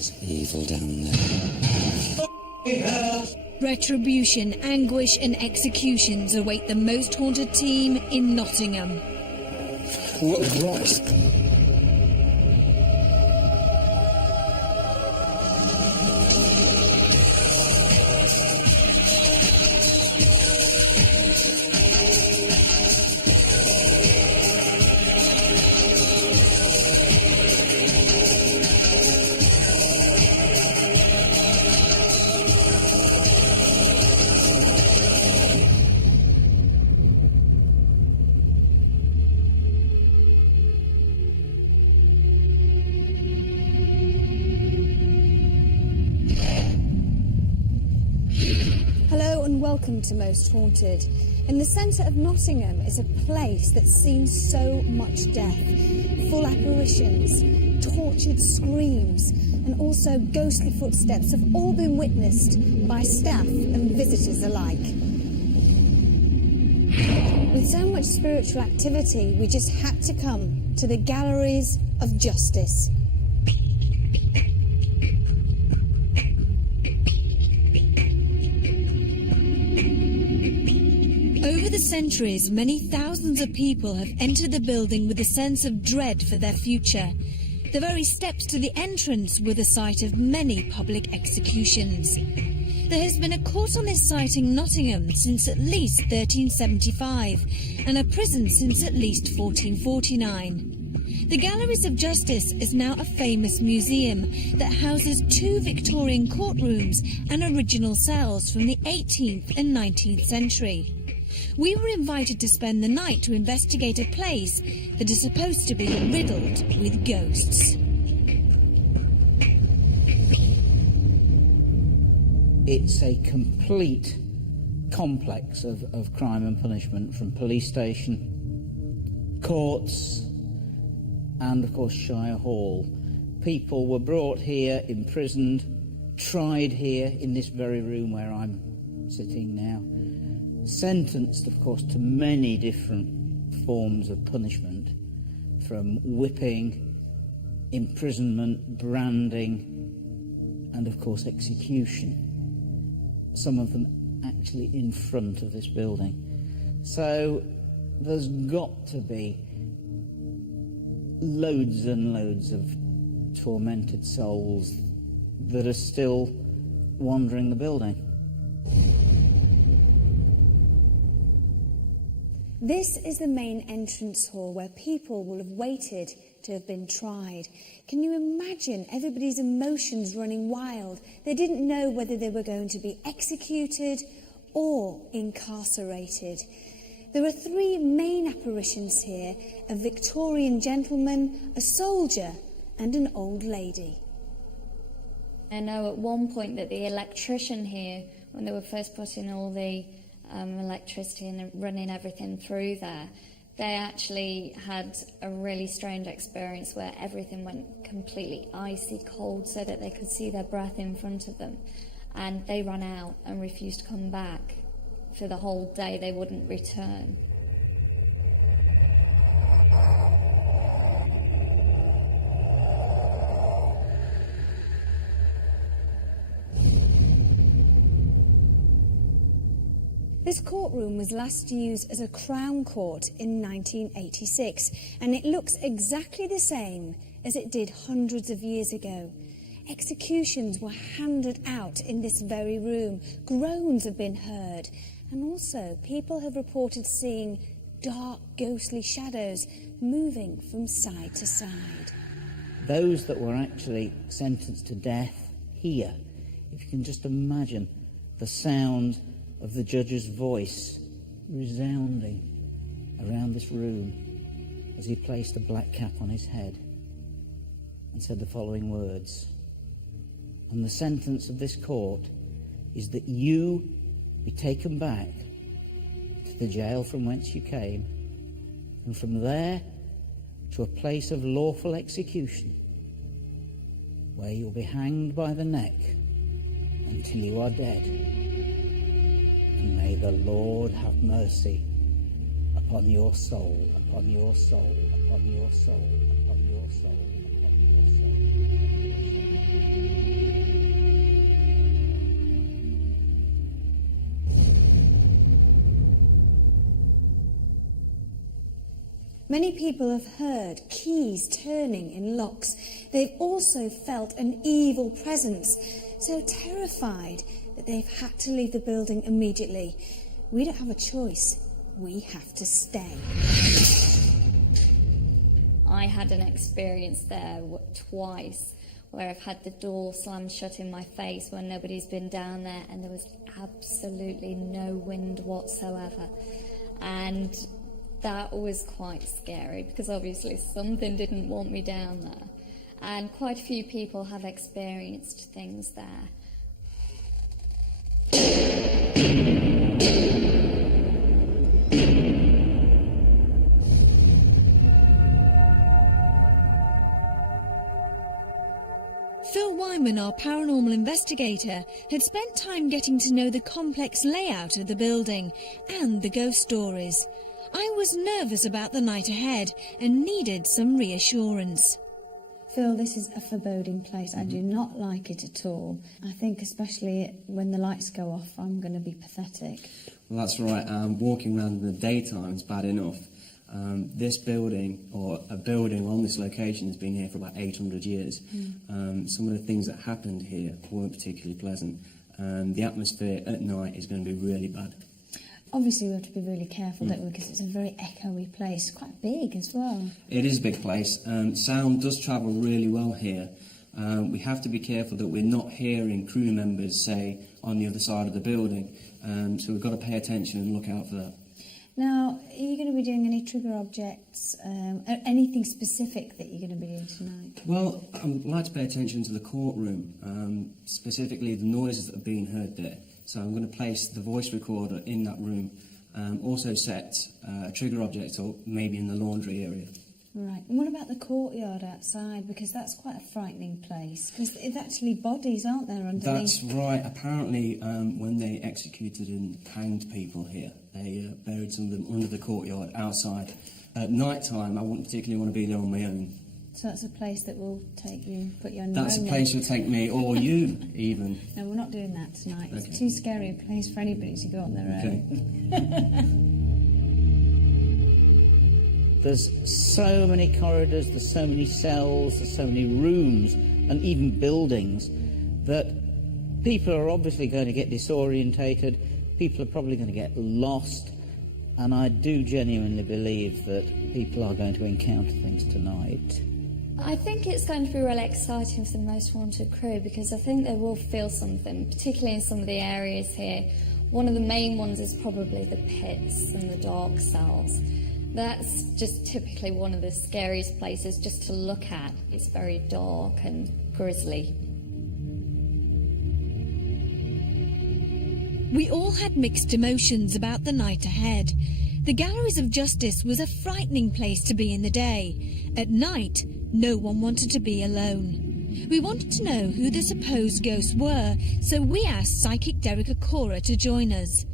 There's evil down there. Retribution, anguish and executions await the most haunted team in Nottingham. Right. Welcome to Most Haunted. In the centre of Nottingham is a place that seems so much death. Full apparitions, tortured screams, and also ghostly footsteps have all been witnessed by staff and visitors alike. With so much spiritual activity, we just had to come to the Galleries of Justice. Over the centuries, many thousands of people have entered the building with a sense of dread for their future. The very steps to the entrance were the site of many public executions. There has been a court on this site in Nottingham since at least 1375 and a prison since at least 1449. The Galleries of Justice is now a famous museum that houses 2 Victorian courtrooms and original cells from the 18th and 19th century. We were invited to spend the night to investigate a place that is supposed to be riddled with ghosts. It's a complete complex of crime and punishment, from police station, courts, and of course Shire Hall. People were brought here, imprisoned, tried here in this very room where I'm sitting now, sentenced of course to many different forms of punishment, from whipping, imprisonment, branding, and of course execution. Some of them actually in front of this building. So there's got to be loads and loads of tormented souls that are still wandering the building. This is the main entrance hall where people will have waited to have been tried. Can you imagine everybody's emotions running wild? They didn't know whether they were going to be executed or incarcerated. There are 3 main apparitions here: a Victorian gentleman, a soldier, and an old lady. I know at one point that the electrician here, when they were first putting all the electricity and running everything through there, they actually had a really strange experience where everything went completely icy cold so that they could see their breath in front of them, and they ran out and refused to come back. For the whole day they wouldn't return. This courtroom was last used as a Crown Court in 1986, and it looks exactly the same as it did hundreds of years ago. Executions were handed out in this very room. Groans have been heard, and also people have reported seeing dark, ghostly shadows moving from side to side. Those that were actually sentenced to death here, if you can just imagine the sound of the judge's voice resounding around this room as he placed a black cap on his head and said the following words: "And the sentence of this court is that you be taken back to the jail from whence you came, and from there to a place of lawful execution, where you'll be hanged by the neck until you are dead. And may the Lord have mercy upon your soul, upon your soul, upon your soul, upon your soul, upon your soul, upon your soul." Many people have heard keys turning in locks. They've also felt an evil presence, so terrified that they've had to leave the building immediately. We don't have a choice. We have to stay. I had an experience there twice where I've had the door slammed shut in my face when nobody's been down there, and there was absolutely no wind whatsoever. And that was quite scary because obviously something didn't want me down there. And quite a few people have experienced things there. Phil Wyman, our paranormal investigator, had spent time getting to know the complex layout of the building and the ghost stories. I was nervous about the night ahead and needed some reassurance. Phil, this is a foreboding place. I do not like it at all. I think especially when the lights go off, I'm going to be pathetic. Well, that's right. Walking around in the daytime is bad enough. This building, or a building on this location, has been here for about 800 years. Some of the things that happened here weren't particularly pleasant. The atmosphere at night is going to be really bad. Obviously, we have to be really careful, don't we, because it's a very echoey place, quite big as well. It is a big place. Sound does travel really well here. We have to be careful that we're not hearing crew members, say, on the other side of the building. So we've got to pay attention and look out for that. Now, are you going to be doing any trigger objects, anything specific that you're going to be doing tonight? Well, I'd like to pay attention to the courtroom, specifically the noises that are being heard there. So I'm going to place the voice recorder in that room, also set a trigger object or maybe in the laundry area. Right, and what about the courtyard outside? Because that's quite a frightening place, because it's actually bodies, aren't there, underneath? That's right. Apparently, when they executed and hanged people here, they buried some of them under the courtyard outside. At night time, I wouldn't particularly want to be there on my own. So that's a place that will take you, put you on your own. That's a place will take me, or you, even. No, we're not doing that tonight. Okay. It's too scary a place for anybody to go on their own. There's so many corridors, there's so many cells, there's so many rooms and even buildings that people are obviously going to get disorientated, people are probably going to get lost, and I do genuinely believe that people are going to encounter things tonight. I think it's going to be really exciting for the Most Wanted crew because I think they will feel something, particularly in some of the areas here. One of the main ones is probably the pits and the dark cells. That's just typically one of the scariest places just to look at. It's very dark and grisly. We all had mixed emotions about the night ahead. The Galleries of Justice was a frightening place to be in the day. At night, no one wanted to be alone. We wanted to know who the supposed ghosts were, so we asked psychic Derek Akora to join us.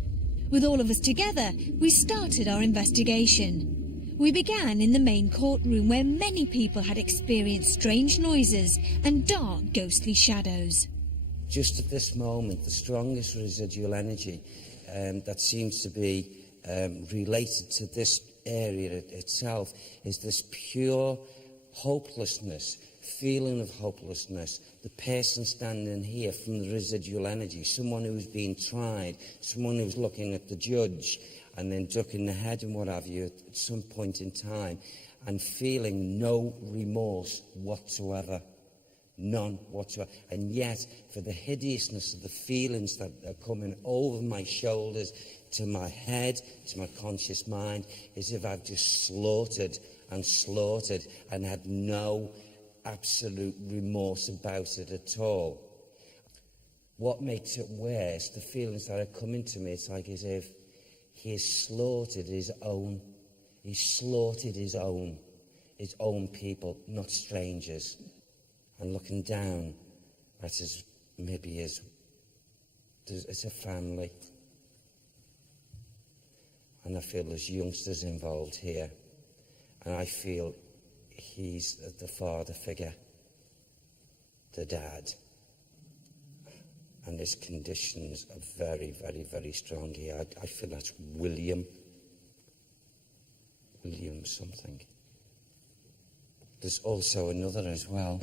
With all of us together, we started our investigation. We began in the main courtroom where many people had experienced strange noises and dark ghostly shadows. Just at this moment, the strongest residual energy that seems to be related to this area itself is this pure hopelessness, feeling of hopelessness. The person standing here from the residual energy, someone who's been tried, someone who's looking at the judge and then ducking the head and what have you at some point in time and feeling no remorse whatsoever. None whatsoever. And yet, for the hideousness of the feelings that are coming over my shoulders, to my head, to my conscious mind, as if I've just slaughtered and had no absolute remorse about it at all. What makes it worse, the feelings that are coming to me, it's like as if he has slaughtered his own. He's slaughtered his own people, not strangers. And looking down at us, maybe as a family. And I feel there's youngsters involved here. And I feel he's the father figure, the dad. And his conditions are very, very, very strong here. I feel that's William William something. There's also another as well,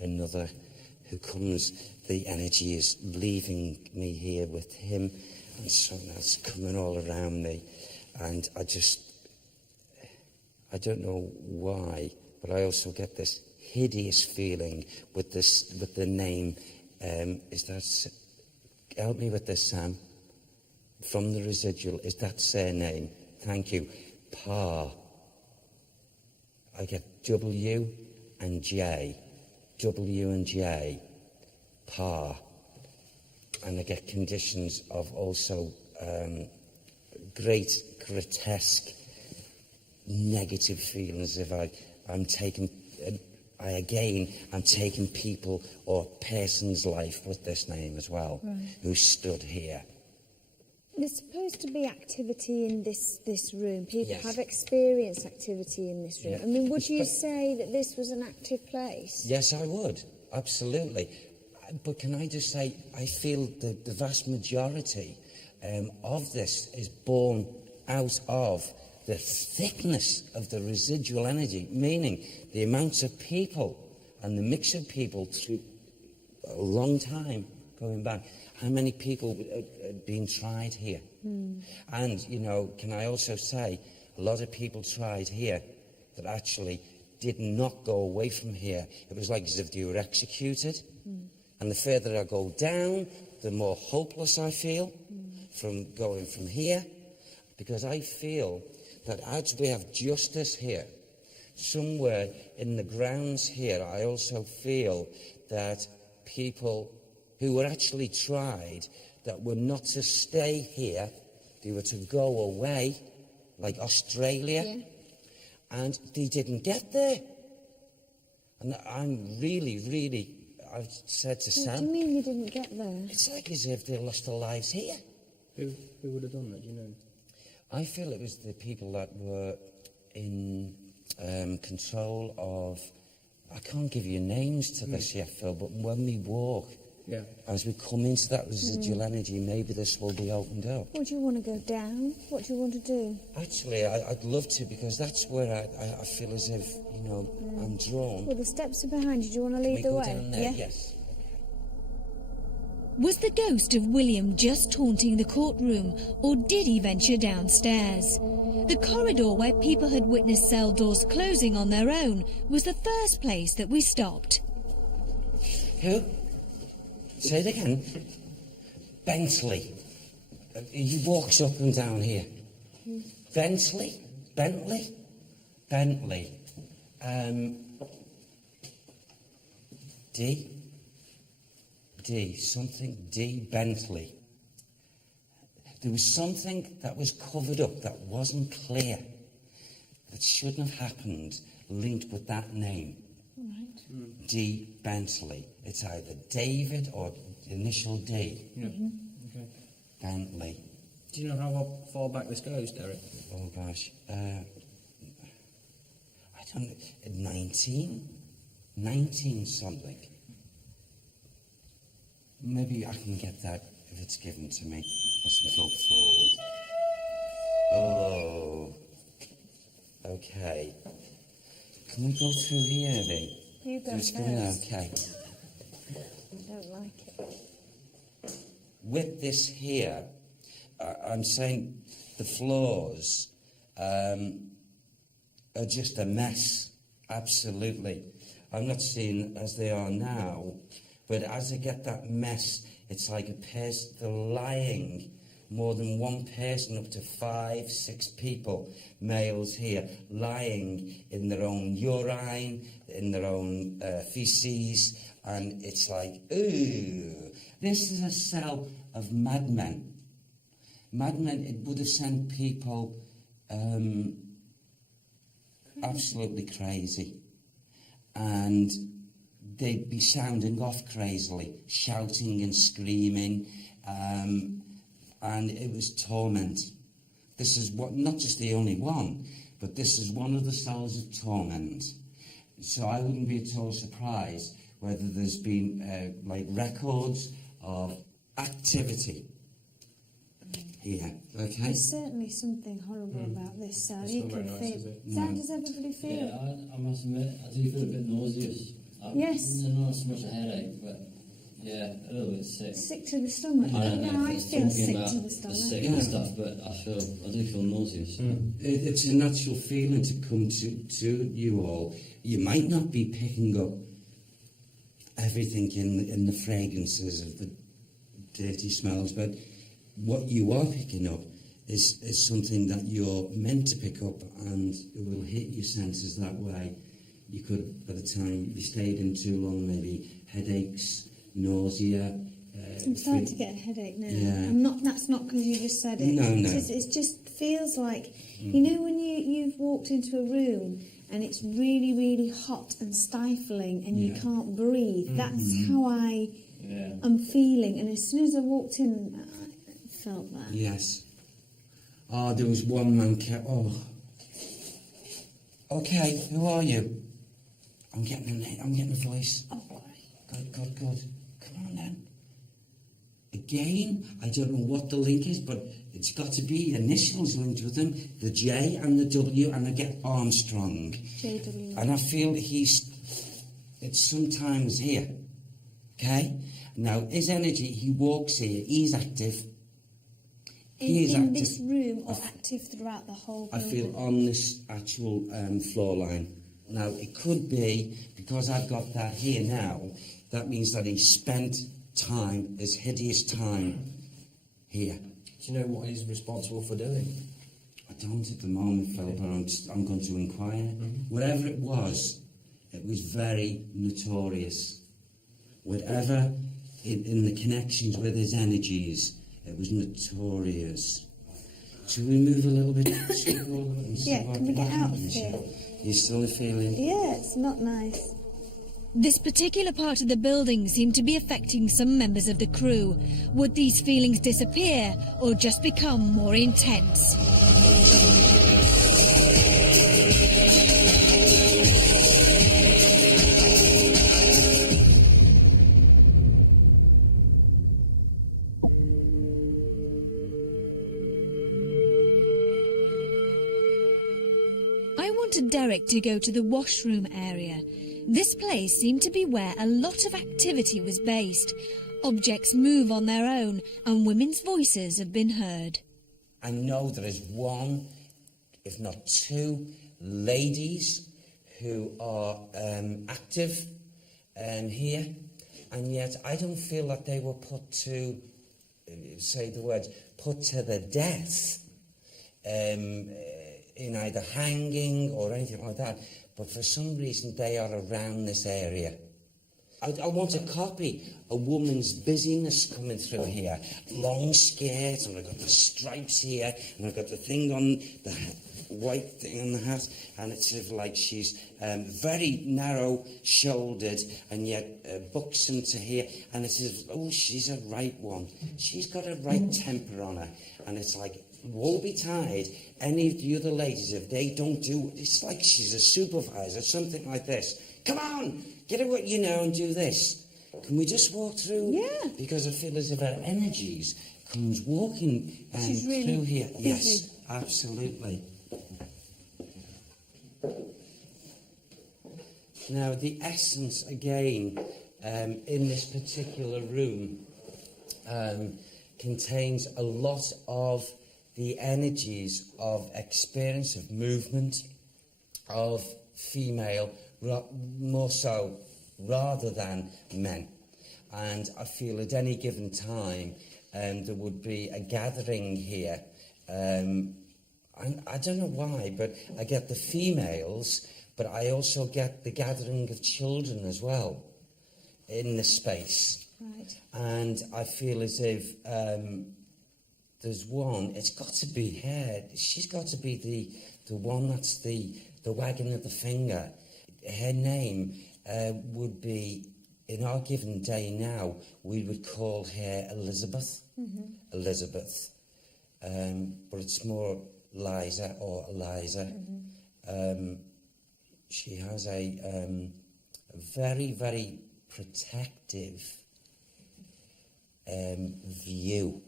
another who comes, the energy is leaving me here with him, and something else coming all around me, and I don't know why, but I also get this hideous feeling with the name. Help me with this, Sam. From the residual, is that surname? Thank you. Pa. I get W and J. W and J. Pa. And I get conditions of also great, grotesque, negative feelings if I'm taking people or person's life with this name as well, who stood here. There's supposed to be activity in this room. People Yes. have experienced activity in this room. Yeah. I mean, would you say that this was an active place? Yes, I would. Absolutely. But can I just say, I feel the vast majority of this is born out of the thickness of the residual energy, meaning the amounts of people and the mix of people through a long time going back. How many people had been tried here? And, you know, can I also say, a lot of people tried here that actually did not go away from here. It was like as if they were executed. And the further I go down, the more hopeless I feel from going from here, because I feel that as we have justice here, somewhere in the grounds here, I also feel that people who were actually tried, that were not to stay here, they were to go away, like Australia, and they didn't get there. And I'm really, I've said to What Sam, do you mean they didn't get there? it's like as if they lost their lives here. Who would have done that, do you know? I feel it was the people that were in control of, I can't give you names to this yet, Phil, but when we walk, as we come into that residual energy, maybe this will be opened up. Or do you want to go down? What do you want to do? Actually, I'd love to, because that's where I feel as if, you know, I'm drawn. Well, the steps are behind you. Do you want to Can lead we the go way? down there? Yes. Was the ghost of William just haunting the courtroom, or did he venture downstairs? The corridor where people had witnessed cell doors closing on their own was the first place that we stopped. Who? Say it again. Bentley. He walks up and down here. Bentley? Bentley? Bentley. D. Bentley. There was something that was covered up that wasn't clear, that shouldn't have happened, linked with that name. D. Bentley. It's either David or the initial D. Yeah. Okay. Bentley. Do you know how far back this goes, Derek? Oh gosh. I don't know. 19 something. Maybe I can get that if it's given to me as we go forward. Oh. Okay. Can we go through here, Lee? You go It's first. going okay. I don't like it. With this here, I'm saying the floors are just a mess, absolutely. I'm not seeing as they are now, but as I get that mess, it's like a person, they're lying, more than one person, up to 5, 6 people, males here, lying in their own urine, in their own feces, and it's like, ooh, this is a cell of madmen. Madmen, it would have sent people absolutely crazy. And they'd be sounding off crazily, shouting and screaming, and it was torment. This is what, not just the only one, but this is one of the cells of torment. So I wouldn't be at all surprised whether there's been like records of activity here, okay? There's certainly something horrible about this cell. It's You not can very nice, feel. is it? How does everybody feel? Yeah, I must admit, I do feel a bit nauseous. Yes. Not so much a headache, but yeah, a little bit sick. Sick to the stomach. I don't know I if it's feel talking sick about to the the stomach. sick and stuff, but I do feel nauseous. It's a natural feeling to come to you all. You might not be picking up everything in the fragrances of the dirty smells, but what you are picking up is something that you're meant to pick up, and it will hit your senses that way. You could, by the time you stayed in too long, maybe headaches, nausea. I'm starting to get a headache now. Yeah. I'm not. That's not because you just said it. No. It just feels like, you know, when you've walked into a room and it's really, really hot and stifling and you can't breathe. That's how I'm feeling. And as soon as I walked in, I felt that. Yes. Oh, there was one man. Okay, who are you? I'm getting a voice. Oh, Good. Come on then. Again, I don't know what the link is, but it's got to be initials linked with them. The J and the W, and I get Armstrong. JW. And I feel it's sometimes here. Okay? Now, his energy, he walks here, he's active. In this room, or active throughout the whole I building? feel on this actual floor line. Now, it could be, because I've got that here now, that means that he spent time, his hideous time, here. Do you know what he's responsible for doing? I don't at the moment, Phil, but I'm going to inquire. Whatever it was very notorious. Whatever in the connections with his energies, it was notorious. Should we move a little bit? Yeah, can we get out of here? You're still feeling? Yeah, it's not nice. This particular part of the building seemed to be affecting some members of the crew. Would these feelings disappear or just become more intense? I wanted Derek to go to the washroom area. This place seemed to be where a lot of activity was based. Objects move on their own, and women's voices have been heard. I know there is one, if not two, ladies who are active here, and yet I don't feel that they were put to, say the words, put to the death in either hanging or anything like that, but for some reason they are around this area. I want to copy a woman's busyness coming through here. Long skirts, and I've got the stripes here, and I've got the thing on, the white thing on the hat, and it's sort of like she's very narrow-shouldered, and yet bucks into here, and it's as if, oh, she's a right one. She's got a right temper on her, and it's like, woe betide any of the other ladies if they don't do, it's like she's a supervisor, something like this. Come on, get away, you know, and do this. Can we just walk through? Yeah. Because I feel as if our energies comes walking She's really through here. busy. Yes, absolutely. Now, the essence, again, in this particular room contains a lot of the energies of experience, of movement, of female, more so, rather than men. And I feel at any given time there would be a gathering here. I don't know why, but I get the females, but I also get the gathering of children as well in the space. Right. And I feel as if there's one, it's got to be her. She's got to be the one that's the wagging of the finger. Her name would be, in our given day now, we would call her Elizabeth. Mm-hmm. Elizabeth. But it's more Liza or Eliza. Mm-hmm. She has a very, very protective view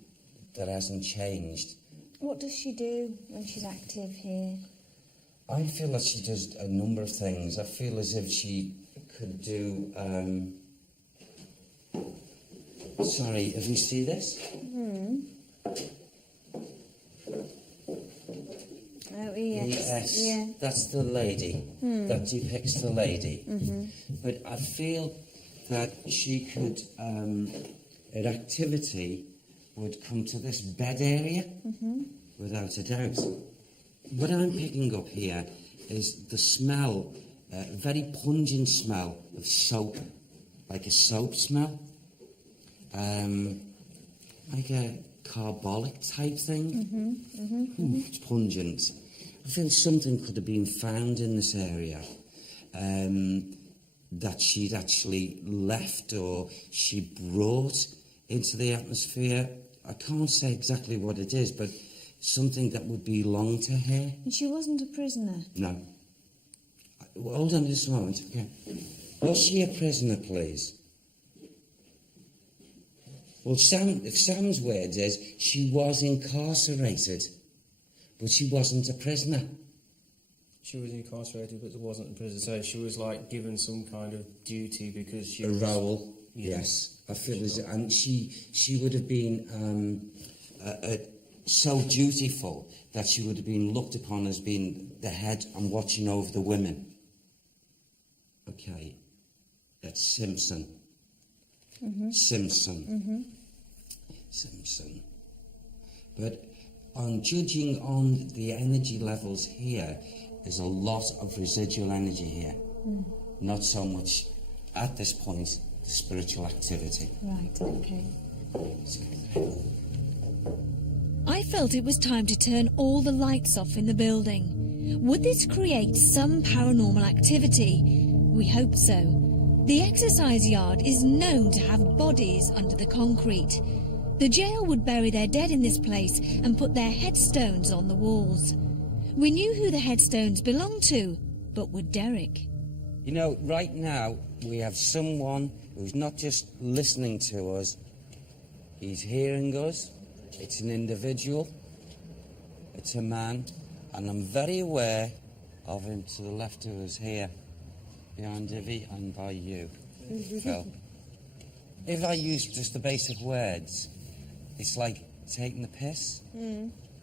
that hasn't changed. What does she do when she's active here? I feel that she does a number of things. I feel as if she could do... Sorry, if you see this? Oh, yes. Yeah. That's the lady. That depicts the lady. But I feel that she could, her activity would come to this bed area, without a doubt. What I'm picking up here is the smell, a very pungent smell of soap, like a soap smell, like a carbolic type thing. It's pungent. I feel something could have been found in this area that she'd actually left or she brought into the atmosphere. I can't say exactly what it is, but something that would belong to her. And she wasn't a prisoner? No. Hold on just a moment. Okay. Was she a prisoner, please? Well, if Sam's words is she was incarcerated, but she wasn't a prisoner. She was incarcerated, but wasn't a prisoner. So she was like given some kind of duty because she A was... role, yes. I feel as, and she would have been so dutiful that she would have been looked upon as being the head and watching over the women. Okay, that's Simpson. Simpson. But on judging on the energy levels here, there's a lot of residual energy here. Not so much, at this point, the spiritual activity. Right, okay. I felt it was time to turn all the lights off in the building. Would this create some paranormal activity? We hope so. The exercise yard is known to have bodies under the concrete. The jail would bury their dead in this place and put their headstones on the walls. We knew who the headstones belonged to, but would Derek? You know, right now, we have someone who's not just listening to us, he's hearing us. It's an individual, it's a man, and I'm very aware of him to the left of us here, behind Ivy and by you, Phil. If I use just the basic words, it's like taking the piss,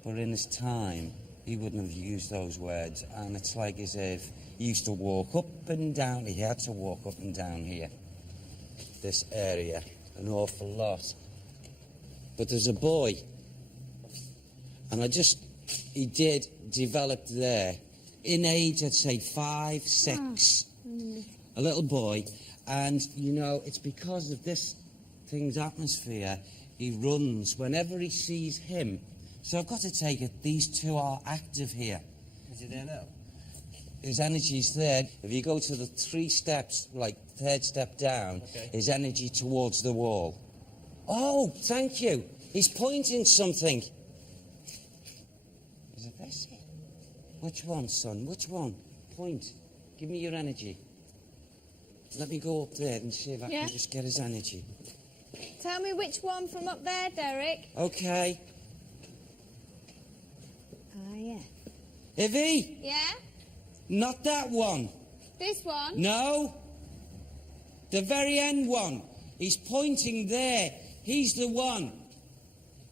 but in his time, he wouldn't have used those words, and it's like as if he used to walk up and down, he had to walk up and down here, this area, an awful lot. But there's a boy, and he did develop there, in age, I'd say 5, 6, a little boy, and, you know, it's because of this thing's atmosphere, he runs whenever he sees him. So I've got to take it, these two are active here. Is he there now? His energy's there. If you go to the 3 steps, like third step down, his energy towards the wall. Oh, thank you. He's pointing something. Is it this? Which one, son? Which one? Point. Give me your energy. Let me go up there and see if I can just get his energy. Tell me which one from up there, Derek. Okay. Ah, yeah. Ivy? Yeah? Not that one. This one? No. The very end one. He's pointing there. He's the one.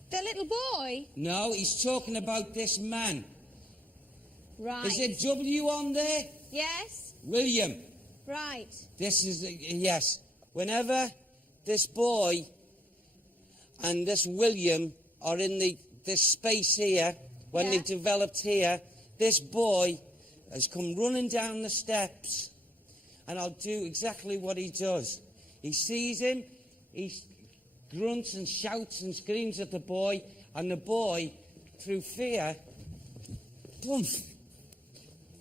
The little boy? No, he's talking about this man. Right. Is it W on there? Yes? William. Right. This is, yes. Whenever this boy and this William are in this space here, when they've developed here, this boy has come running down the steps, and I'll do exactly what he does. He sees him, he grunts and shouts and screams at the boy, and the boy, through fear, boom,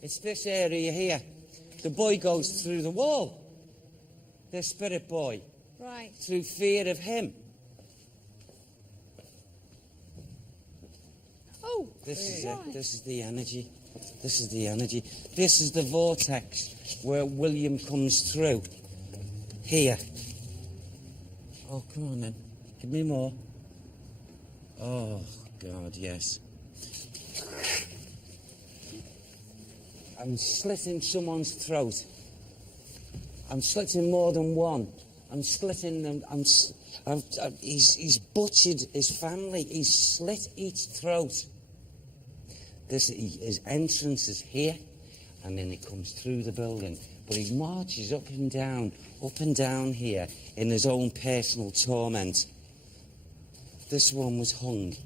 it's this area here. The boy goes through the wall, the spirit boy, Right. through fear of him. Oh, This is it. This is the energy. This is the energy. This is the vortex where William comes through. Here. Oh, come on then. Give me more. Oh, God, yes. I'm slitting someone's throat. I'm slitting more than one. I'm slitting them. He's butchered his family. He's slit each throat. His entrance is here, and then he comes through the building. But he marches up and down here in his own personal torment. This one was hung.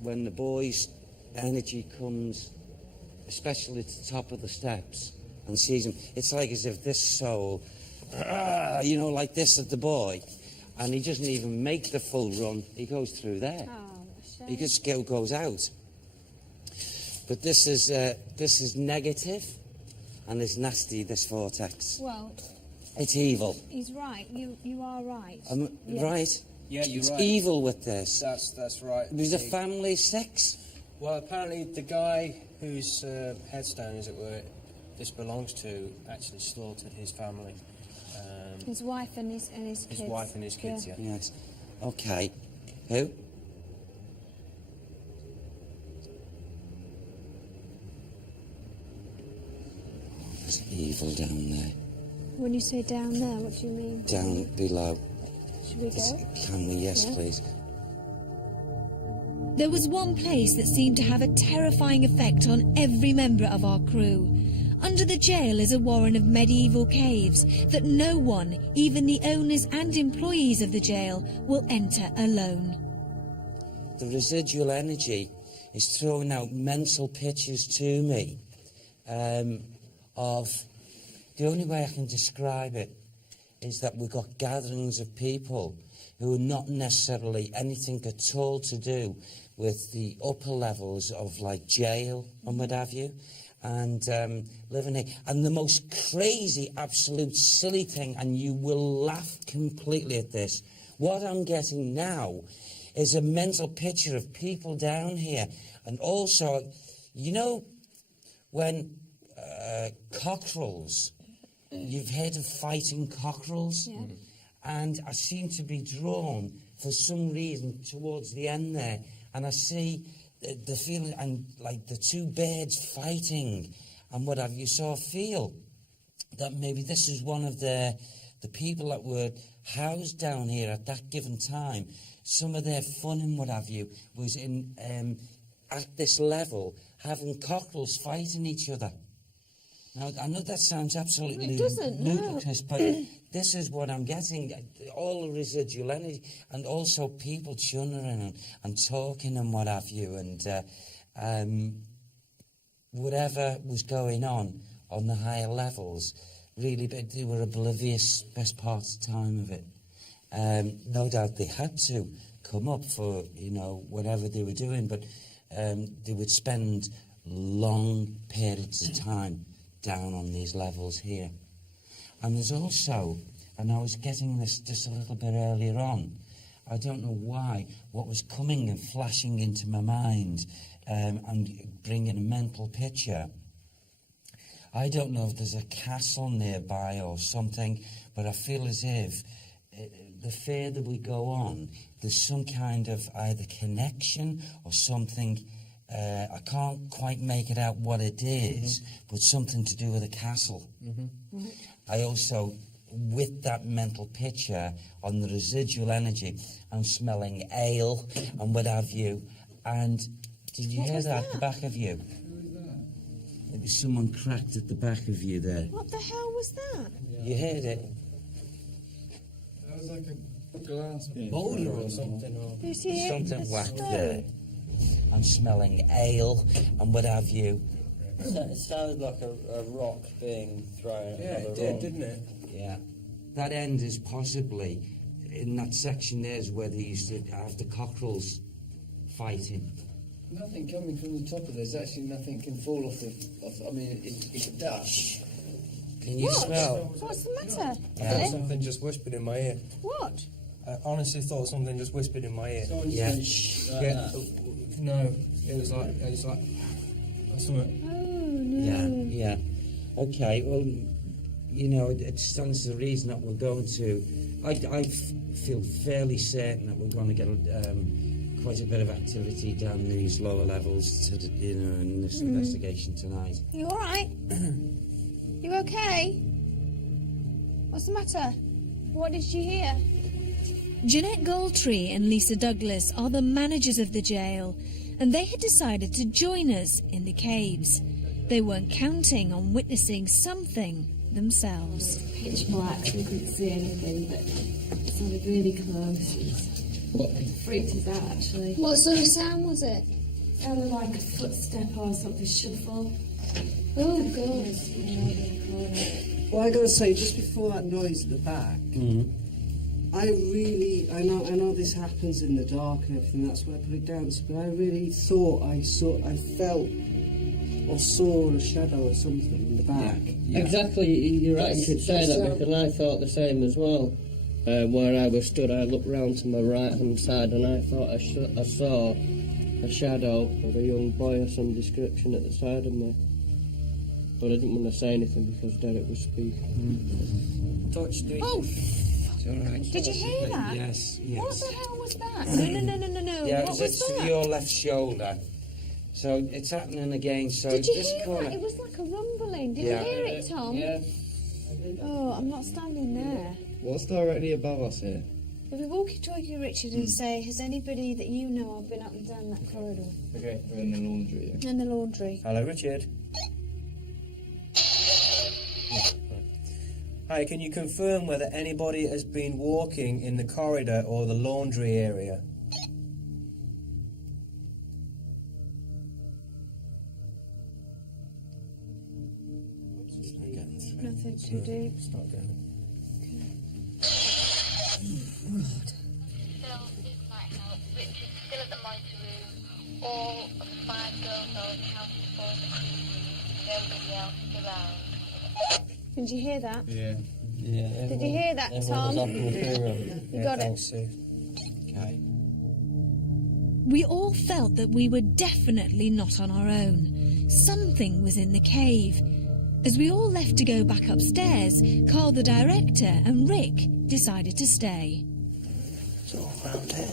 When the boy's energy comes, especially at the top of the steps, and sees him, it's like as if this soul, like this at the boy, and he doesn't even make the full run. He goes through there. Oh, He just goes out. But this is negative, and it's nasty. This vortex. Well, It's evil. he's right. You are right. Yes. Right. Yeah, you're It's right. evil with this. That's right. It was a family six. Well, apparently the guy whose headstone, as it were, this belongs to, actually slaughtered his family. His wife and his kids. His wife and his kids, yeah. Yes. Okay. Who? There's evil down there. When you say down there, what do you mean? Down below. Should we go? Can we? Yes, Yeah. please. There was one place that seemed to have a terrifying effect on every member of our crew. Under the jail is a warren of medieval caves that no one, even the owners and employees of the jail, will enter alone. The residual energy is throwing out mental pictures to me of the only way I can describe it is that we've got gatherings of people who are not necessarily anything at all to do with the upper levels of like jail and what have you, and living here. And the most crazy, absolute silly thing, and you will laugh completely at this, what I'm getting now is a mental picture of people down here. And also, you know, when cockerels, you've heard of fighting cockerels? Yeah. And I seem to be drawn, for some reason, towards the end there. And I see the feeling, and like the two birds fighting and what have you. So I feel that maybe this is one of the people that were housed down here at that given time. Some of their fun and what have you was in at this level, having cockerels fighting each other. Now, I know that sounds absolutely It doesn't, no. ludicrous, but this is what I'm getting. All the residual energy, and also people chunnering and talking and what have you, and whatever was going on the higher levels, really, but they were oblivious best part of the time of it. No doubt they had to come up for, whatever they were doing, but they would spend long periods of time down on these levels here. And there's also, and I was getting this just a little bit earlier on, I don't know why, what was coming and flashing into my mind and bringing a mental picture. I don't know if there's a castle nearby or something, but I feel as if the further we go on, there's some kind of either connection or something. I can't quite make it out what it is, but something to do with a castle. I also, with that mental picture on the residual energy, I'm smelling ale and what have you. And did you hear that at the back of you? Maybe someone cracked at the back of you there. What the hell was that? You heard it? That was like a glass Boulder or something. Or... Who's here? Something A whacked stone. there. I'm smelling ale and what have you. It sounded like a rock being thrown at Yeah, another it did, rock. didn't it? Yeah. That end is possibly, in that section there is where they used to have the cockerels fighting. Nothing coming from the top of there's actually nothing can fall off the. I mean, it's dust. Can you smell? What's the matter? Yeah. Philip? Something just whispered in my ear. What? I honestly thought something just whispered in my ear. Someone just Yeah. went shh like Yeah, that. no, it was like something. Oh, no. Yeah. Okay, well, it stands to reason that we're going to feel fairly certain that we're going to get quite a bit of activity down these lower levels to in this investigation tonight. You all right? You okay? What's the matter? What did you hear? Jeanette Goldtree and Lisa Douglas are the managers of the jail, and they had decided to join us in the caves. They weren't counting on witnessing something themselves. Pitch black, so we couldn't see anything, but it sounded really close. It freaked us out, actually. What sort of sound was it? It sounded like a footstep or something shuffle. Oh, God. Well, I gotta say, just before that noise at the back, I know this happens in the dark and everything, that's why I put it down, but I really thought I felt or saw a shadow or something in the back. Yeah. Exactly, you're right, you should say that, because I thought the same as well. Where I was stood, I looked round to my right-hand side and I thought I saw a shadow of a young boy of some description at the side of me. But I didn't want to say anything because Derek was speaking. Oh! Right. Did you hear that? Yes. What the hell was that? No. Yeah, What was it's that? your left shoulder. So it's happening again. So Did you this hear corner. that? It was like a rumbling. Did Yeah. you hear it, Tom? Yeah. Oh, I'm not standing there. What's directly above us here? If we walkie-talkie Richard and say, has anybody that you know of been up and down that corridor? Okay, we're in the laundry. Yeah. In the laundry. Hello, Richard. Hi, can you confirm whether anybody has been walking in the corridor or the laundry area? Nothing too deep. It's not going. Still at the monitor room. All 5 girls are accounted for in the crew room. Nobody else is around. Did you hear that? Yeah. Did you hear that, Tom? You got it. Sue. Okay. We all felt that we were definitely not on our own. Something was in the cave. As we all left to go back upstairs, Carl the director and Rick decided to stay. It's all round here.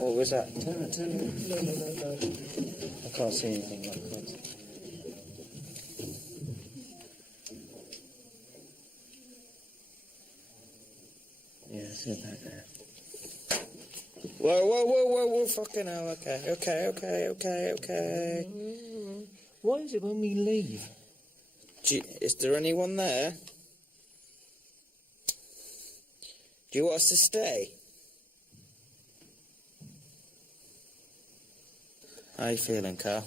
What was that? Turn it. No. I can't see anything like that. Yeah, it's in back there. Whoa, fucking hell, okay. Why is it when we leave? Is there anyone there? Do you want us to stay? How are you feeling, Carl?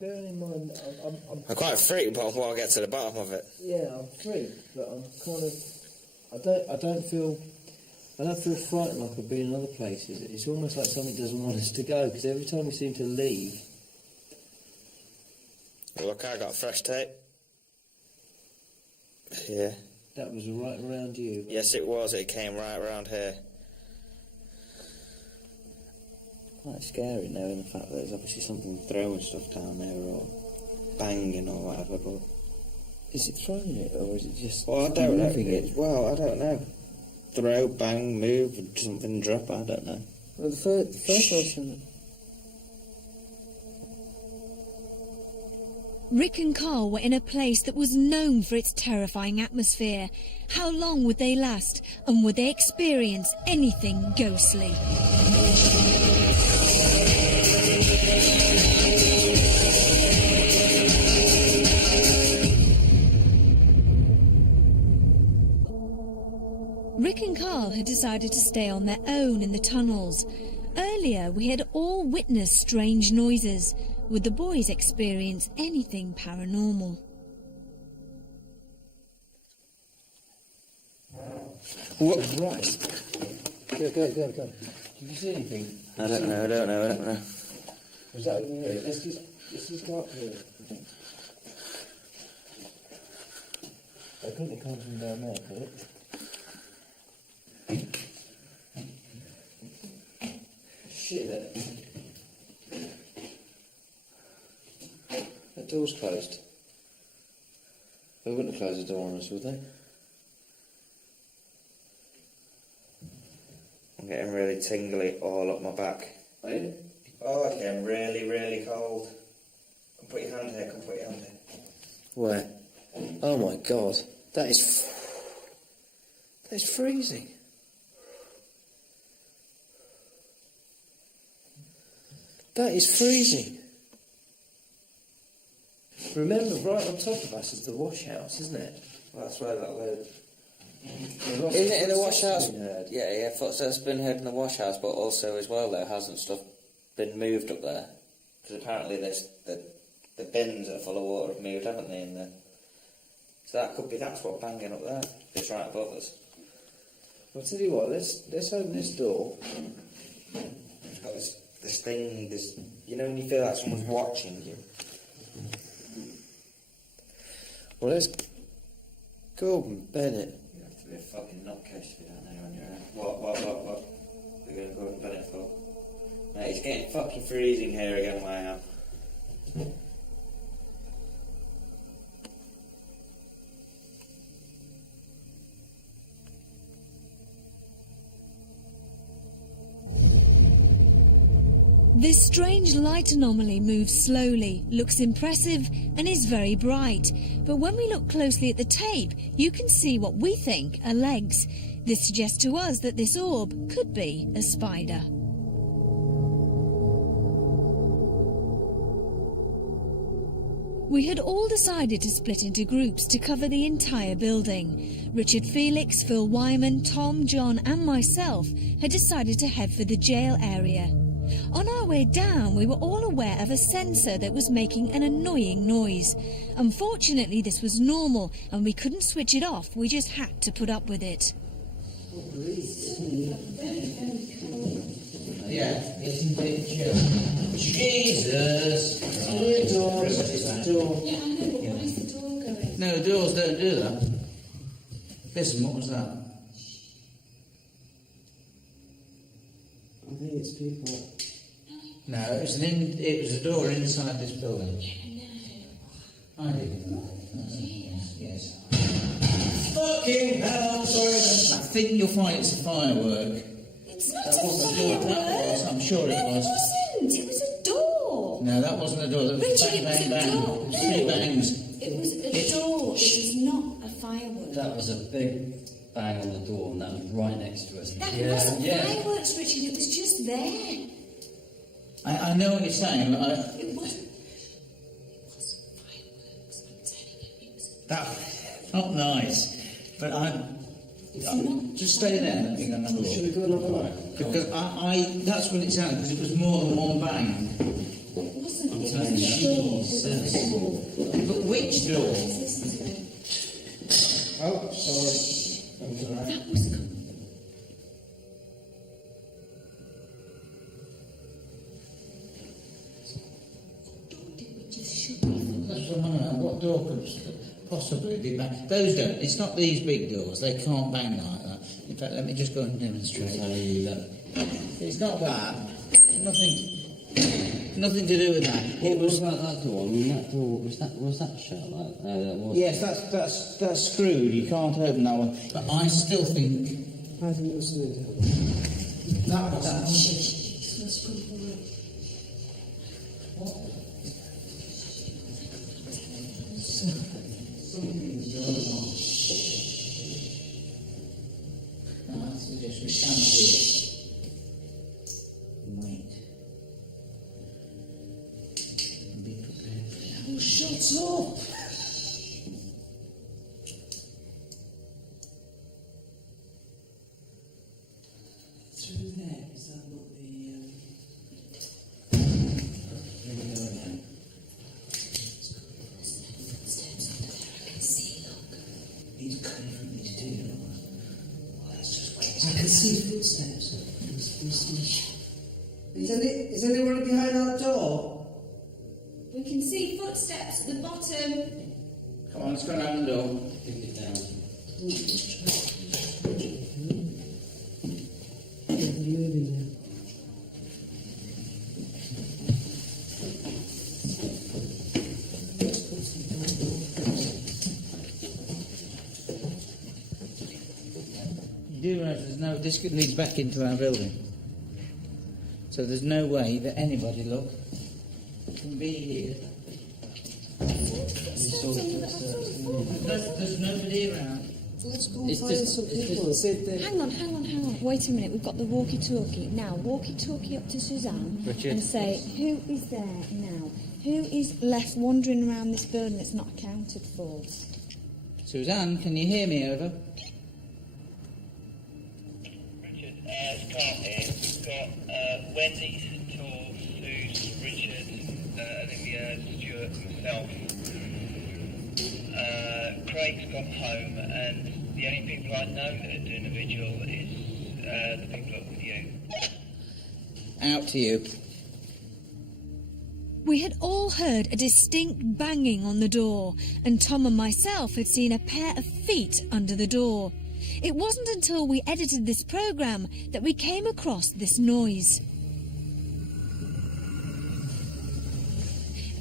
Bearing in mind, I'm quite freaked, but I want to get to the bottom of it. yeah, I'm freaked, but I'm kind of, I don't feel frightened like I've been in other places. It's almost like something doesn't want us to go, because every time we seem to leave. Look, I got fresh tape. Here. That was right around you. Yes, it was. It came right around here. Quite scary knowing the fact that there's obviously something throwing stuff down there or banging or whatever, but is it throwing it or is it just Well, I don't know. moving it? Well, I don't know. Throw, bang, move, something drop, I don't know. Well, the first version. Rick and Carl were in a place that was known for its terrifying atmosphere. How long would they last, and would they experience anything ghostly? Rick and Carl had decided to stay on their own in the tunnels. Earlier, we had all witnessed strange noises. Would the boys experience anything paranormal? What? Right. Go. Did you see anything? I don't know. Was that over here? Let's just go up here. I couldn't come from down there, could it? Shit. That door's closed. They wouldn't have closed the door on us, would they? I'm getting really tingly all up my back. Are you? Oh, I'm getting really, really cold. Come put your hand here, come put your hand here. Where? Oh my God. That is freezing. That is freezing. Remember, right on top of us is the wash house, isn't it? Well, that's where that load. Isn't Isn't it in the wash house? Heard. Yeah, footsteps been heard in the wash house, but also as well there hasn't stuff been moved up there. Because apparently there's the bins that are full of water have moved, haven't they, in there? So that's what banging up there. It's right above us. I'll tell you what, let's open this door. It's got this thing, you know when you feel like someone's watching you? Well, let's go up and Bennett. You have to be a fucking nutcase to be down there on your own. What? We're going to go and Bennett for? Mate, it's getting fucking freezing here again where I am. This strange light anomaly moves slowly, looks impressive and is very bright. But when we look closely at the tape, you can see what we think are legs. This suggests to us that this orb could be a spider. We had all decided to split into groups to cover the entire building. Richard Felix, Phil Wyman, Tom, John and myself had decided to head for the jail area. On our way down, we were all aware of a sensor that was making an annoying noise. Unfortunately, this was normal and we couldn't switch it off, we just had to put up with it. Yeah, isn't it just Jesus? Door. Yeah, I know, but why is the door going? No, doors don't do that. Listen, what was that? I think it's people. No, it was a door inside this building. I did. Yes. Fucking hell, sorry. I think you'll find it's a firework. It's not That a wasn't a door, firework. that was. I'm sure it was. It wasn't. It was a door. No, that wasn't a door. That was Richard, bang, it was bang, a bang. door. It was three bangs. It was a door. It was not a firework. That was a big bang on the door, and that was right next to us. That wasn't fireworks, Richard. It was just there. I know what you're saying, but It wasn't. It wasn't fireworks. I'm telling you, it was. that's not nice. But just stay there. Let me go and have a look. Should we go and have a look? Because that's when it sounded, because it was more than one bang. It wasn't. It was a door. But which door? Listen to me. Oh, sorry. That was. What door could possibly be bang? Those don't. It's not these big doors. They can't bang like that. In fact, let me just go and demonstrate. It's not that. Nothing to do with that. What was about that door? I mean, that door was that shut like that? That was. Yes, that's screwed. You can't open that one. But I still think I think it was something to do. that was. Something's going on. I suggest we stand here. Wait. And be prepared. Oh, shut up! Through there, is that not the... He's coming from these two doors. Well, let's just wait. I can see footsteps. Is anyone behind that door? We can see footsteps at the bottom. Come on, let's go and open the door. Pick it down. They're moving now. You do realise this leads back into our building. So there's no way that anybody, look, can be here. There's nobody around. Let's go and find some people and see if they... Hang on. Wait a minute, we've got the walkie-talkie. Now, walkie-talkie up to Suzanne Richard. and say, who is there now? Who is left wandering around this building that's not accounted for? Suzanne, can you hear me? Over. Richard, it's Carl here. We've got Wendy, St. Sue, Richard, Olivia, Stuart, myself. Craig's gone home, and the only people I know that are doing a vigil is the people up with you. Out to you. We had all heard a distinct banging on the door, and Tom and myself had seen a pair of feet under the door. It wasn't until we edited this programme that we came across this noise.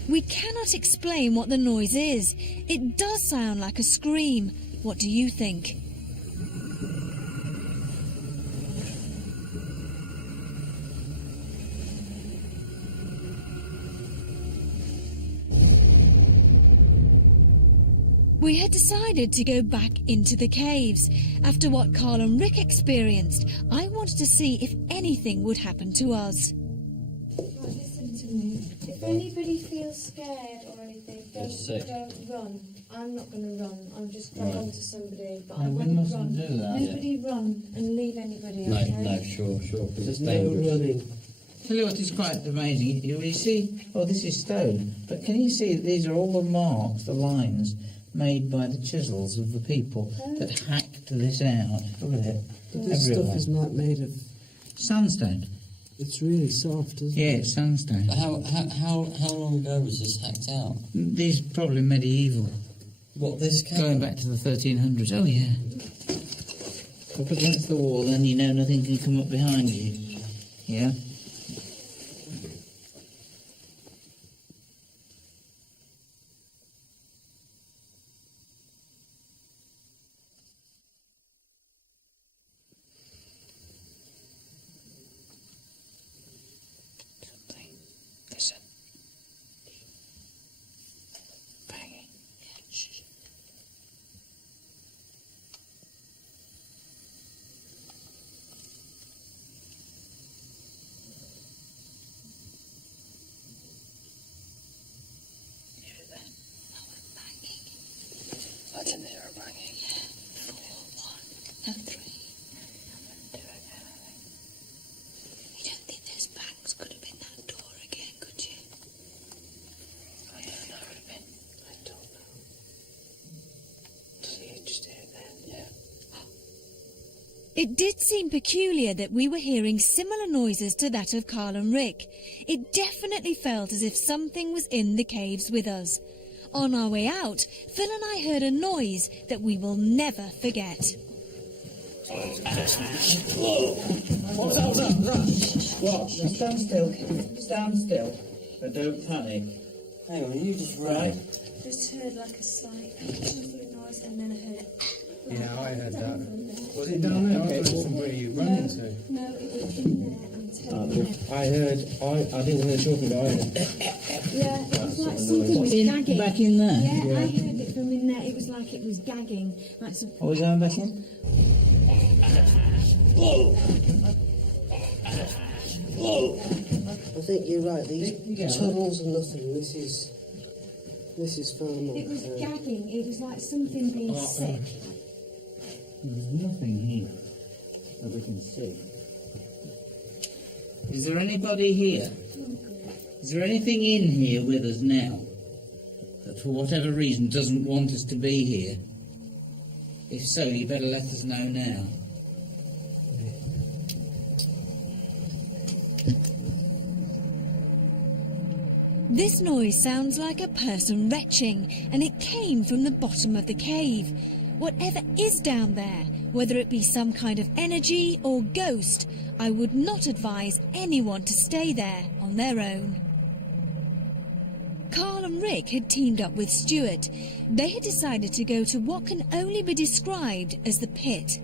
We cannot explain what the noise is. It does sound like a scream. What do you think? We had decided to go back into the caves. After what Carl and Rick experienced, I wanted to see if anything would happen to us. Listen to me. If anybody feels scared or anything, don't run. I'm not going to run. I'll just grab onto somebody, but I won't run. Do that. Nobody run and leave anybody, okay? No, sure, because There's it's no dangerous. running. Tell you what is quite amazing. You see, this is stone, but can you see that these are all the marks, the lines made by the chisels of the people that hacked this out? Look at it. But this stuff is not made of... Sandstone. It's really soft, isn't it? Yeah, it's sandstone. How long ago was this hacked out? These are probably medieval. What, this Going back to the 1300s. Oh, yeah. Up against the wall, then you know nothing can come up behind you. Yeah? Listen. Banging. Shh. Hear it then? Oh, we're banging. I didn't hear it banging. Yeah. 4, 1, no 3. I'm going to do it again, I think. You don't think those bangs could have been that door again, could you? I don't know, could have been. I don't know. Does he just hear it then? Yeah. It did seem peculiar that we were hearing similar noises to that of Carl and Rick. It definitely felt as if something was in the caves with us. On our way out, Phil and I heard a noise that we will never forget. What's that? What? Stand still. Stand still. But don't panic. Hang on, you just Right. Just heard like a slight noise and then I heard it. Yeah, I heard that. Was it down there? Okay. Where are you running to? No, it was in there. I'm telling you. I didn't hear talking, but I heard. Yeah, it was like something was gagging. Back in there? Yeah, I heard it from in there. It was like it was gagging. Like some... Are we going back in? I think you're right. These tunnels are nothing. This is far more... It was gagging. It was like something being sick. There's nothing here that we can see. Is there anybody here? Is there anything in here with us now that for whatever reason doesn't want us to be here? If so, you better let us know now. This noise sounds like a person retching, and it came from the bottom of the cave. Whatever is down there, whether it be some kind of energy or ghost, I would not advise anyone to stay there on their own. Carl and Rick had teamed up with Stuart. They had decided to go to what can only be described as the pit.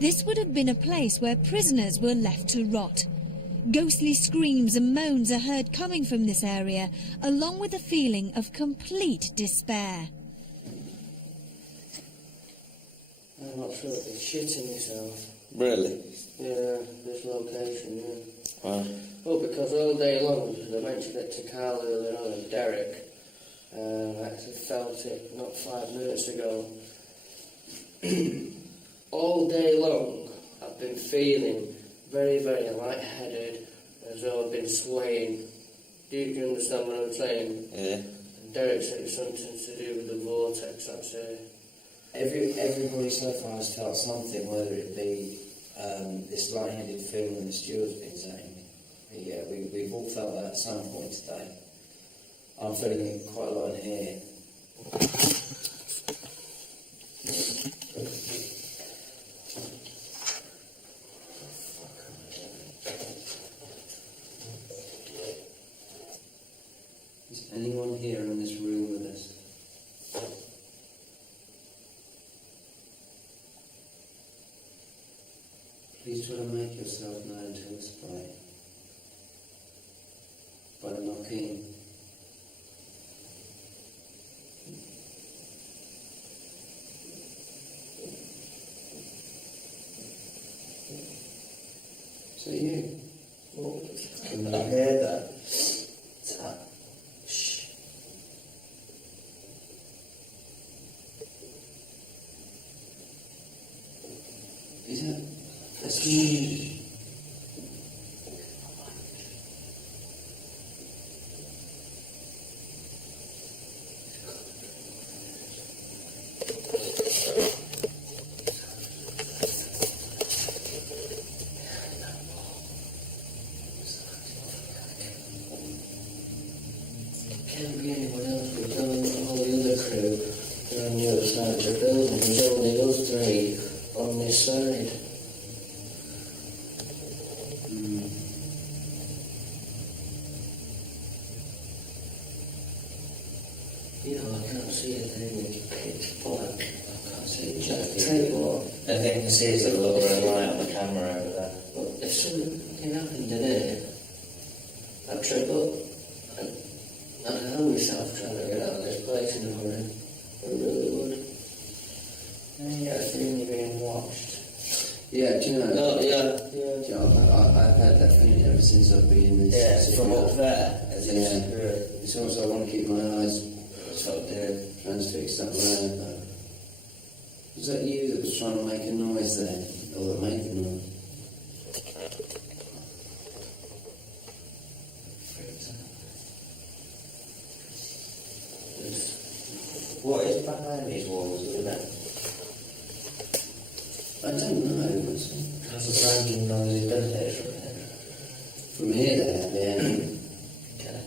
This would have been a place where prisoners were left to rot. Ghostly screams and moans are heard coming from this area, along with a feeling of complete despair. I'm absolutely shitting myself. Really? Yeah, this location, yeah. Wow. Well, because all day long, I mentioned it to Carl earlier on and Derek, I actually felt it not 5 minutes ago. All day long, I've been feeling very, very lightheaded, as though I've been swaying. Do you understand what I'm saying? Yeah. And Derek said it's something to do with the vortex, that's it. Everybody so far has felt something, whether it be this light-headed feeling the steward's been saying. Yeah, we've all felt that at some point today. I'm feeling it quite a lot in here. Is anyone here in this room with us? Please try to make yourself known to us by knocking. So you? Oh, can I hear that? Tap. Shh. Is that? That's me. Can't be anyone else but all the other crew. They're on the other side of the building. There's only us three on this side. You know, I can't see a thing. It's pitch black. I can't see a jack. Tell you what. I think you can see is the little red light on the camera over there. But if something fucking happened in here, I'd trip up. I'd hang myself trying to get out of this place in a hurry. I really would. And you get a feeling you're being watched. Yeah, do you know? Oh, yeah. Do you know, I've had that feeling ever since I've been in this. Yeah, from up there. It's almost like I want to keep my eyes sort of transfixed up there. Was that you that was trying to make a noise there? Or that made the noise? What is behind these walls, isn't it? I don't know. Has a random noisy ventilator from here there, yeah. Okay.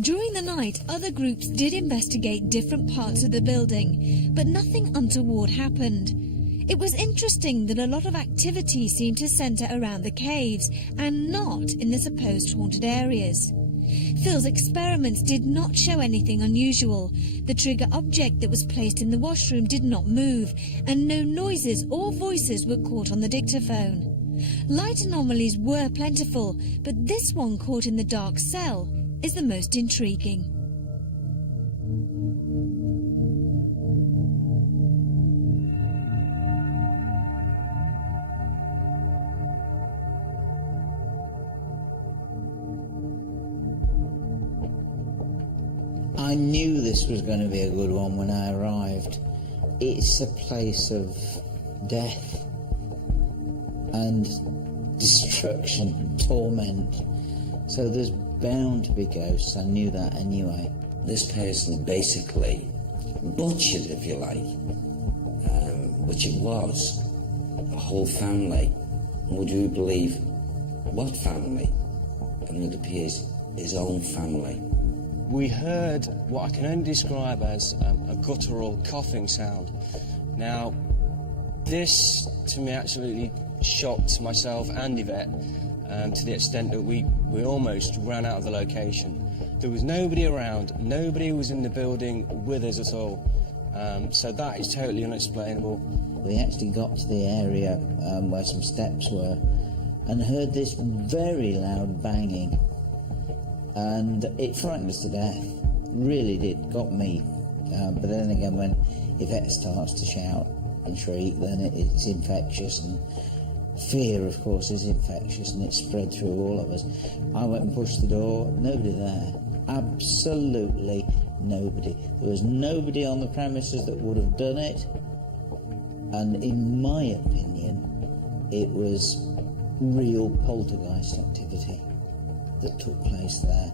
During the night, other groups did investigate different parts of the building, but nothing untoward happened. It was interesting that a lot of activity seemed to centre around the caves and not in the supposed haunted areas. Phil's experiments did not show anything unusual. The trigger object that was placed in the washroom did not move, and no noises or voices were caught on the dictaphone. Light anomalies were plentiful, but this one caught in the dark cell is the most intriguing. I knew this was going to be a good one when I arrived. It's a place of death and destruction, torment. So there's bound to be ghosts. I knew that anyway. This person basically butchered, if you like, which it was, a whole family. Would you believe what family? And it appears his own family. We heard what I can only describe as a guttural coughing sound. Now, this to me absolutely shocked myself and Yvette to the extent that we almost ran out of the location. There was nobody around. Nobody was in the building with us at all. So that is totally unexplainable. We actually got to the area where some steps were and heard this very loud banging, and it frightened us to death. Really did, got me. But then again, when Yvette starts to shout and shriek, then it's infectious, and fear, of course, is infectious, and it spread through all of us. I went and pushed the door, nobody there, absolutely nobody. There was nobody on the premises that would have done it, and in my opinion, it was real poltergeist activity that took place there.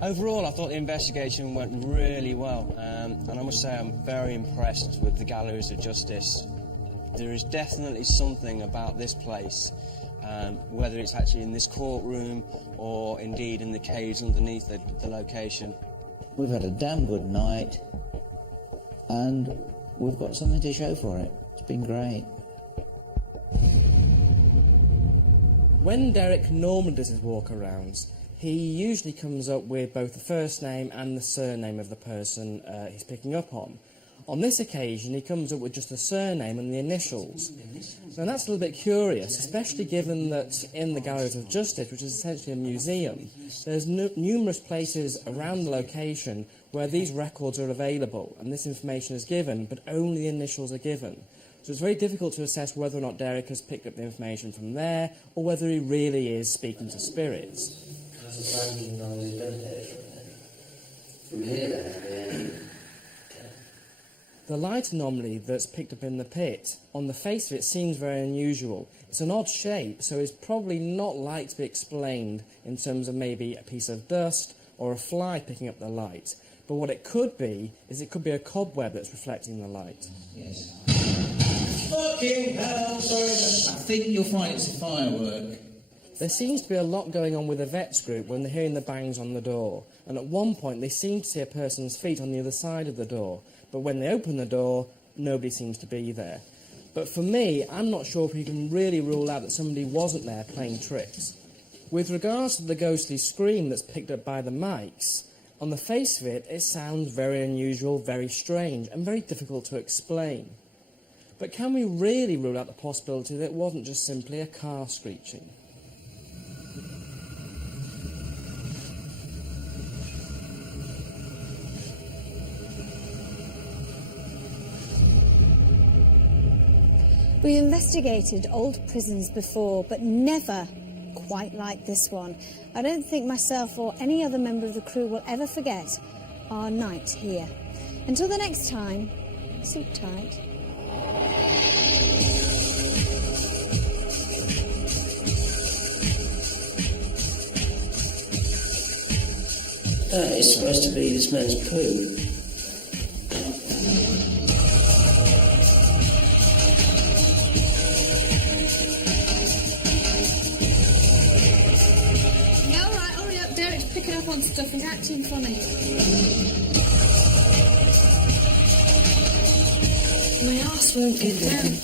Overall, I thought the investigation went really well, and I must say I'm very impressed with the Galleries of Justice. There is definitely something about this place, whether it's actually in this courtroom or indeed in the caves underneath the location. We've had a damn good night, and we've got something to show for it. It's been great. When Derek normally does his walk-arounds, he usually comes up with both the first name and the surname of the person he's picking up on. On this occasion, he comes up with just the surname and the initials. Now that's a little bit curious, especially given that in the Galleries of Justice, which is essentially a museum, there's numerous places around the location where these records are available and this information is given, but only the initials are given. So it's very difficult to assess whether or not Derek has picked up the information from there, or whether he really is speaking to spirits. The light anomaly that's picked up in the pit, on the face of it, seems very unusual. It's an odd shape, so it's probably not like to be explained in terms of maybe a piece of dust or a fly picking up the light. But what it could be is it could be a cobweb that's reflecting the light. Yes. Fucking hell, sorry. I think you'll find it's a firework. There seems to be a lot going on with the vets group when they're hearing the bangs on the door, and at one point they seem to see a person's feet on the other side of the door, but when they open the door, nobody seems to be there. But for me, I'm not sure if we can really rule out that somebody wasn't there playing tricks. With regards to the ghostly scream that's picked up by the mics, on the face of it, it sounds very unusual, very strange, and very difficult to explain. But can we really rule out the possibility that it wasn't just simply a car screeching? We've investigated old prisons before, but never quite like this one. I don't think myself or any other member of the crew will ever forget our night here. Until the next time, sit tight. That is supposed to be this man's poo. Yeah, all right, hurry up. Derek's picking up on stuff. He's acting funny. My arse won't get down.